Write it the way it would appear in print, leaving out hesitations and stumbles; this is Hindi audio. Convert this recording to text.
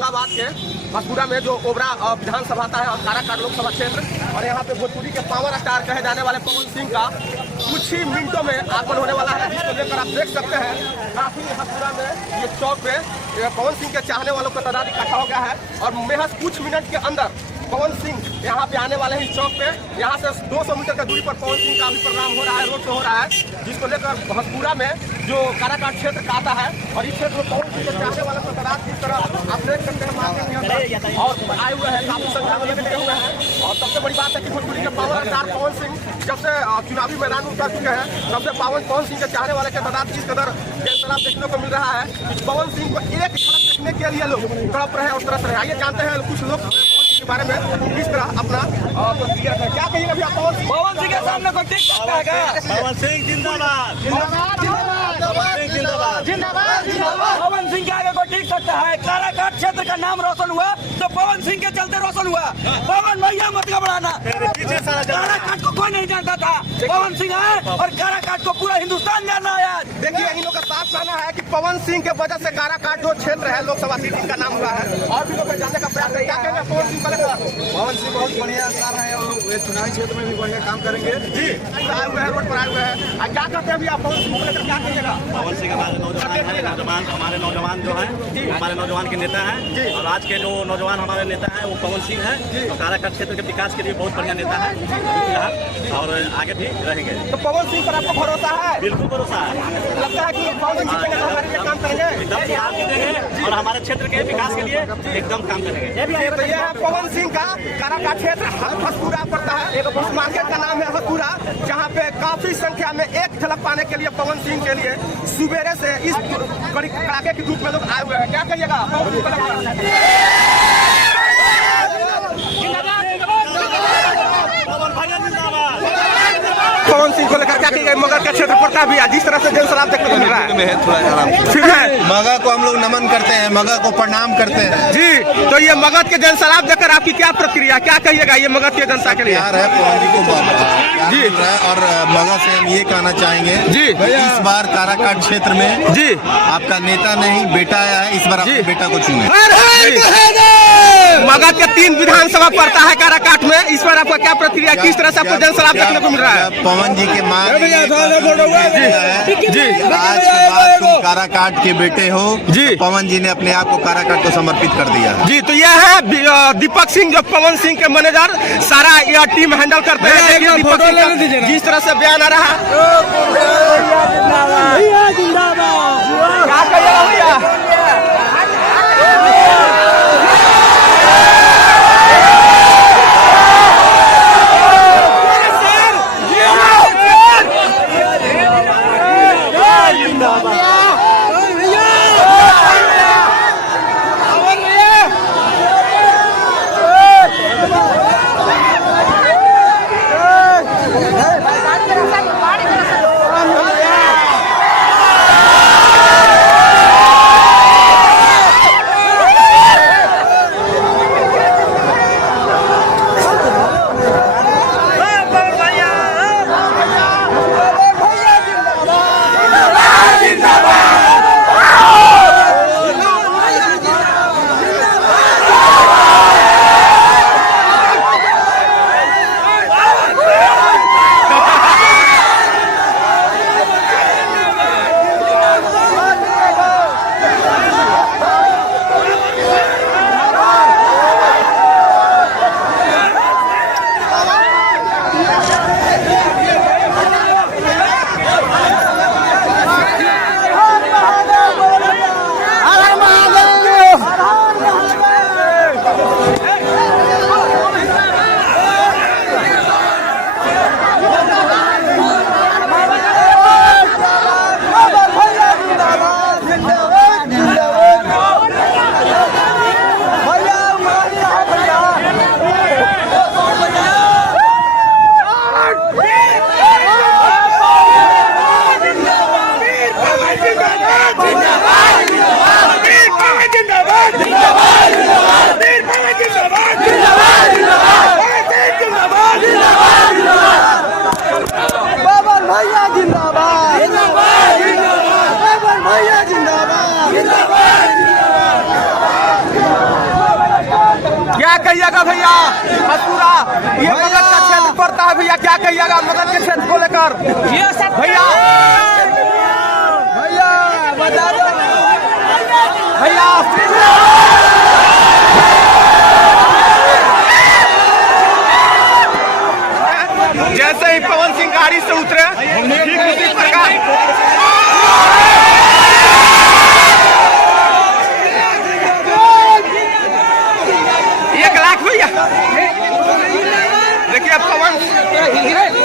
औरंगाबाद के मथुरा में जो ओबरा विधानसभा था है और काराकाट लोकसभा क्षेत्र, और यहाँ पे भोजपुरी के पावर स्टार कहे जाने वाले पवन सिंह का कुछ ही मिनटों में आगमन होने वाला है, जिसको लेकर आप देख सकते हैं काफी मथुरा में ये चौक पे पवन सिंह के चाहने वालों का तादाद इकट्ठा हो गया है। और महज कुछ मिनट के अंदर पवन सिंह यहाँ पे आने वाले हैं इस चौक पे। यहाँ से 200 मीटर की दूरी पर पवन सिंह का भी प्रोग्राम हो रहा है, रोड शो हो रहा है, जिसको लेकर भोजपुरा में जो काराकाट क्षेत्र का आता है और इस क्षेत्र में पवन सिंह के चाहने वालों का तादाद जिस तरह आप देख सकते हैं मार्केट के अंदर और आए हुए हैं, काफी संख्या में लगे हुए हैं। और सबसे बड़ी बात है कि भोजपुरी के पावर स्टार पवन सिंह जब से चुनावी मैदान में उतर चुके हैं, तब से पवन सिंह के चाहने वाले का तादाद किस कदर देखने को मिल रहा है। पवन सिंह को एक झलक देखने के लिए लोग तड़प रहे और तरस रहे। आइए जानते हैं कुछ लोग के बारे में किस तरह अपना प्रतिक्रिया है। क्या कहिएगा भैया पवन सिंह के सामने को टिक सकता है क्या? पवन सिंह जिंदाबाद, जिंदाबाद। पवन सिंह के आगे को टिक सकता है। काराकाट क्षेत्र का नाम रोशन हुआ तो पवन सिंह के चलते रोशन हुआ। पवन भैया मत घबराना, काराकाट को कोई नहीं जानता था, पवन सिंह है और काराकाट को पूरा हिंदुस्तान जान रहा है। देखिए इन लोग का साफ कहना है कि पवन सिंह के वजह से काराकाट जो क्षेत्र है लोकसभा सीट का नाम हुआ है और भी लोग जानने का प्रयास है। क्या कहेंगे पवन सिंह? पवन सिंह बहुत बढ़िया स्टार है और चुनावी क्षेत्र में भी बढ़िया काम करेंगे। जी आए हुए हैं, रोड पर आए हुए हैं। क्या कहते हैं अभी आप पवन सिंह को लेकर क्या कहिएगा? पवन सिंह हमारे नौजवान जो है हमारे नौजवान के नेता हैं और आज के जो नौजवान हमारे नेता हैं वो पवन सिंह है और काराकाट क्षेत्र के विकास के लिए बहुत बढ़िया नेता है फिलहाल और आगे भी रहेंगे। तो पवन सिंह पर आपको भरोसा है? बिल्कुल भरोसा है, लगता है कि पवन सिंह जीतेंगे तो हमारे लिए काम करेंगे, एकदम साथ देंगे और हमारे क्षेत्र के विकास के लिए एकदम काम करेंगे। तो यह है पवन सिंह का काराकाट क्षेत्र हथपुरा पड़ता है। उस मार्केट का नाम है हथपुरा, जहाँ पे काफी संख्या में एक झलक पाने के लिए पवन सिंह के लिए सुबेरे से इस कड़ाके की धूप में लोग आए हुए हैं। क्या कहिएगा? पवन सिंह को लेकर क्या कहिएगा? मगध का क्षेत्र पड़ता भी है, जिस तरह से जनसलाब देखने को मिल रहा है। फिर है मगध को हम लोग नमन करते हैं, मगध को प्रणाम करते हैं जी। तो ये मगध के जनसलाब देखकर आपकी क्या प्रतिक्रिया, क्या कहिएगा ये मगध के जनता के लिए? प्यार है पवन जी को जी और मगध से हम ये कहना चाहेंगे जी इस बार काराकाट क्षेत्र में जी आपका नेता नहीं बेटा आया है, इस बार अपने बेटा को चुने। मगध के 3 विधानसभा पड़ता है काराकाट में, इस बार आपका क्या प्रतिक्रिया, किस तरह से आपको जनसलाब देखने को मिल रहा है? पवन जी के मां जी आज के बाद तुम काराकाट के बेटे हो जी। पवन जी ने अपने आप को काराकाट को समर्पित कर दिया जी। तो यह है दीपक सिंह जो पवन सिंह के मैनेजर, सारा यह टीम हैंडल करते हैं। दीपक सिंह का जिस तरह से बयान आ रहा है, क्या कहिएगा भैया? क्या कहिएगा भैया पूरा ये मगध का क्षेत्र पड़ता है भैया, क्या कहिएगा मगध के क्षेत्र को लेकर भैया? भैया बता दो भैया। जैसे ही पवन सिंह गाड़ी से उतरे ठीक उसी प्रकार 1 लाख भैया देखिए पवन